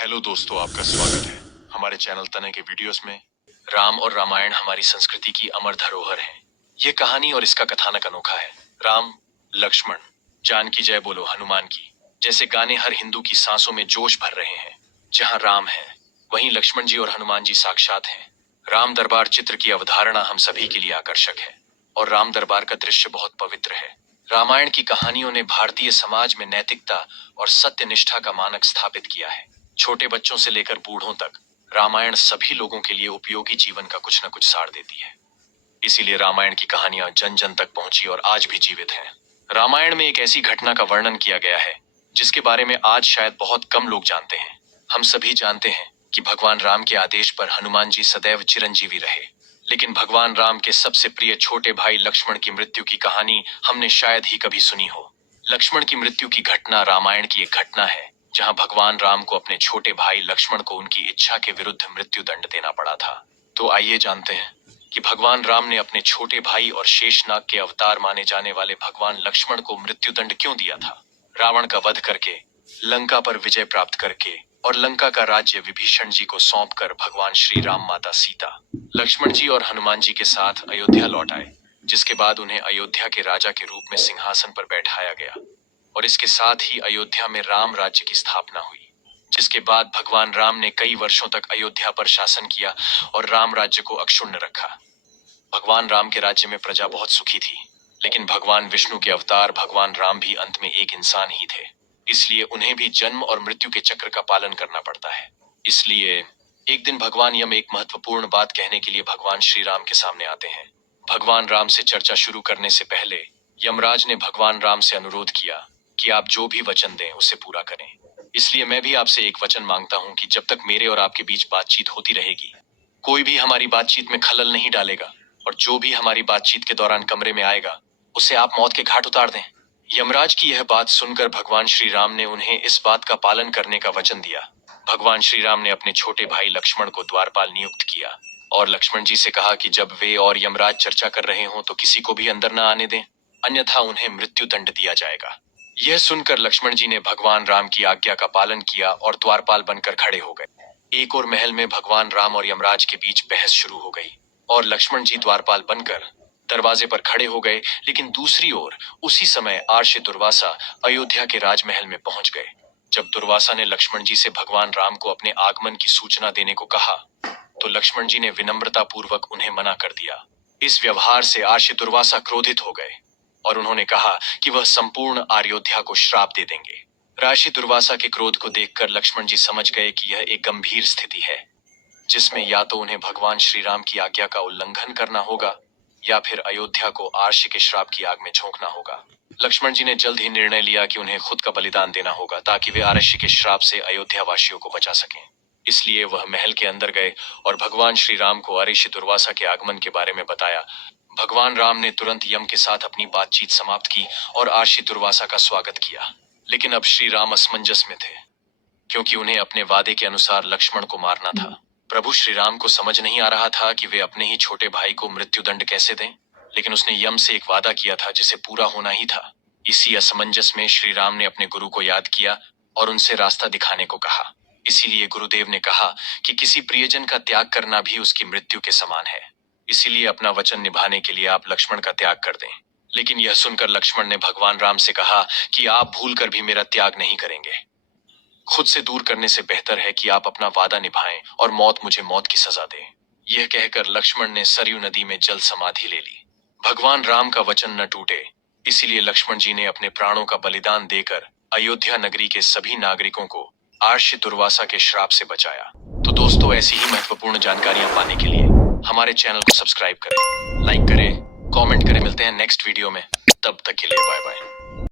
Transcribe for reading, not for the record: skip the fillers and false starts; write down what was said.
Hello दोस्तों, आपका स्वागत है हमारे चैनल तने के वीडियोस में। राम और रामायण हमारी संस्कृति की अमर धरोहर है। ये कहानी और इसका कथानक अनोखा है। राम, लक्ष्मण, जानकी जय बोलो हनुमान की जैसे गाने हर हिंदू की सांसों में जोश भर रहे हैं। जहाँ राम है वहीं लक्ष्मण जी और हनुमान जी साक्षात हैं। राम दरबार चित्र की अवधारणा हम सभी के लिए आकर्षक है और राम दरबार का दृश्य बहुत पवित्र है। रामायण की कहानियों ने भारतीय समाज में नैतिकता और सत्य निष्ठा का मानक स्थापित किया है। छोटे बच्चों से लेकर बूढ़ों तक रामायण सभी लोगों के लिए उपयोगी जीवन का कुछ न कुछ सार देती है। इसीलिए रामायण की कहानियां जन जन तक पहुंची और आज भी जीवित हैं। रामायण में एक ऐसी घटना का वर्णन किया गया है जिसके बारे में आज शायद बहुत कम लोग जानते हैं। हम सभी जानते हैं कि भगवान राम के आदेश पर हनुमान जी सदैव चिरंजीवी रहे, लेकिन भगवान राम के सबसे प्रिय छोटे भाई लक्ष्मण की मृत्यु की कहानी हमने शायद ही कभी सुनी हो। लक्ष्मण की मृत्यु की घटना रामायण की एक घटना है जहां भगवान राम को अपने छोटे भाई लक्ष्मण को उनकी इच्छा के विरुद्ध मृत्यु दंड देना पड़ा था। तो आइए जानते हैं कि भगवान राम ने अपने छोटे भाई और शेषनाग के अवतार माने जाने वाले भगवान लक्ष्मण को मृत्यु दंड क्यों दिया था। रावण का वध करके, लंका पर विजय प्राप्त करके और लंका का राज्य विभीषण जी को सौंप कर भगवान श्री राम, माता सीता, लक्ष्मण जी और हनुमान जी के साथ अयोध्या लौट आए, जिसके बाद उन्हें अयोध्या के राजा के रूप में सिंहासन पर बैठाया गया और इसके साथ ही अयोध्या में राम राज्य की स्थापना हुई। जिसके बाद भगवान राम ने कई वर्षों तक अयोध्या पर शासन किया और राम राज्य को अक्षुण्ण रखा। भगवान राम के राज्य में प्रजा बहुत सुखी थी, लेकिन भगवान विष्णु के अवतार भगवान राम भी अंत में एक इंसान ही थे, इसलिए उन्हें भी जन्म और मृत्यु के चक्र का पालन करना पड़ता है। इसलिए एक दिन भगवान यम एक महत्वपूर्ण बात कहने के लिए भगवान श्री राम के सामने आते हैं। भगवान राम से चर्चा शुरू करने से पहले यमराज ने भगवान राम से अनुरोध किया कि आप जो भी वचन दें उसे पूरा करें। इसलिए मैं भी आपसे एक वचन मांगता हूं कि जब तक मेरे और आपके बीच बातचीत होती रहेगी, कोई भी हमारी बातचीत में खलल नहीं डालेगा और जो भी हमारी बातचीत के दौरान कमरे में आएगा उसे आप मौत के घाट उतार दें। यमराज की यह बात सुनकर भगवान श्री राम ने उन्हें इस बात का पालन करने का वचन दिया। भगवान श्री राम ने अपने छोटे भाई लक्ष्मण को द्वारपाल नियुक्त किया और लक्ष्मण जी से कहा कि जब वे और यमराज चर्चा कर रहे हों तो किसी को भी अंदर न आने दें, अन्यथा उन्हें मृत्यु दंड दिया जाएगा। यह सुनकर लक्ष्मण जी ने भगवान राम की आज्ञा का पालन किया और द्वारपाल बनकर खड़े हो गए। एक और महल में भगवान राम और यमराज के बीच बहस शुरू हो गई और लक्ष्मण जी द्वारपाल बनकर दरवाजे पर खड़े हो गए, लेकिन दूसरी ओर उसी समय आर्षि दुर्वासा अयोध्या के राजमहल में पहुंच गए। जब दुर्वासा ने लक्ष्मण जी से भगवान राम को अपने आगमन की सूचना देने को कहा तो लक्ष्मण जी ने विनम्रता पूर्वक उन्हें मना कर दिया। इस व्यवहार से आर्षि दुर्वासा क्रोधित हो गए और उन्होंने कहा कि वह संपूर्ण अयोध्या को श्राप दे देंगे। ऋषि दुर्वासा के क्रोध को देखकर लक्ष्मण जी समझ गए कि यह एक गंभीर स्थिति है जिसमें या तो उन्हें भगवान श्री राम की आज्ञा का उल्लंघन करना होगा या फिर अयोध्या को आर्षि के श्राप की आग में झोंकना होगा। लक्ष्मण जी ने जल्द ही निर्णय लिया कि उन्हें खुद का बलिदान देना होगा ताकि वे आर्षि के श्राप से अयोध्या वासियों को बचा सकें। इसलिए वह महल के अंदर गए और भगवान श्री राम को ऋषि दुर्वासा के आगमन के बारे में बताया। भगवान राम ने तुरंत यम के साथ अपनी बातचीत समाप्त की और आर्षि दुर्वासा का स्वागत किया, लेकिन अब श्री राम असमंजस में थे क्योंकि उन्हें अपने वादे के अनुसार लक्ष्मण को मारना था। प्रभु श्री राम को समझ नहीं आ रहा था कि वे अपने ही छोटे भाई को मृत्यु दंड कैसे दें, लेकिन उसने यम से एक वादा किया था जिसे पूरा होना ही था। इसी असमंजस में श्री राम ने अपने गुरु को याद किया और उनसे रास्ता दिखाने को कहा। इसीलिए गुरुदेव ने कहा कि किसी प्रियजन का त्याग करना भी उसकी मृत्यु के समान है, इसीलिए अपना वचन निभाने के लिए आप लक्ष्मण का त्याग कर दें। लेकिन यह सुनकर लक्ष्मण ने भगवान राम से कहा कि आप भूलकर भी मेरा त्याग नहीं करेंगे। खुद से दूर करने से बेहतर है कि आप अपना वादा निभाएं और मुझे मौत की सजा दें। यह कहकर लक्ष्मण ने सरयू नदी में जल समाधि ले ली। भगवान राम का वचन न टूटे, इसीलिए लक्ष्मण जी ने अपने प्राणों का बलिदान देकर अयोध्या नगरी के सभी नागरिकों को आर्षि दुर्वासा के श्राप से बचाया। तो दोस्तों, ऐसी ही महत्वपूर्ण जानकारियां पाने के लिए हमारे चैनल को सब्सक्राइब करें, लाइक करें, कमेंट करें। मिलते हैं नेक्स्ट वीडियो में, तब तक के लिए बाय बाय।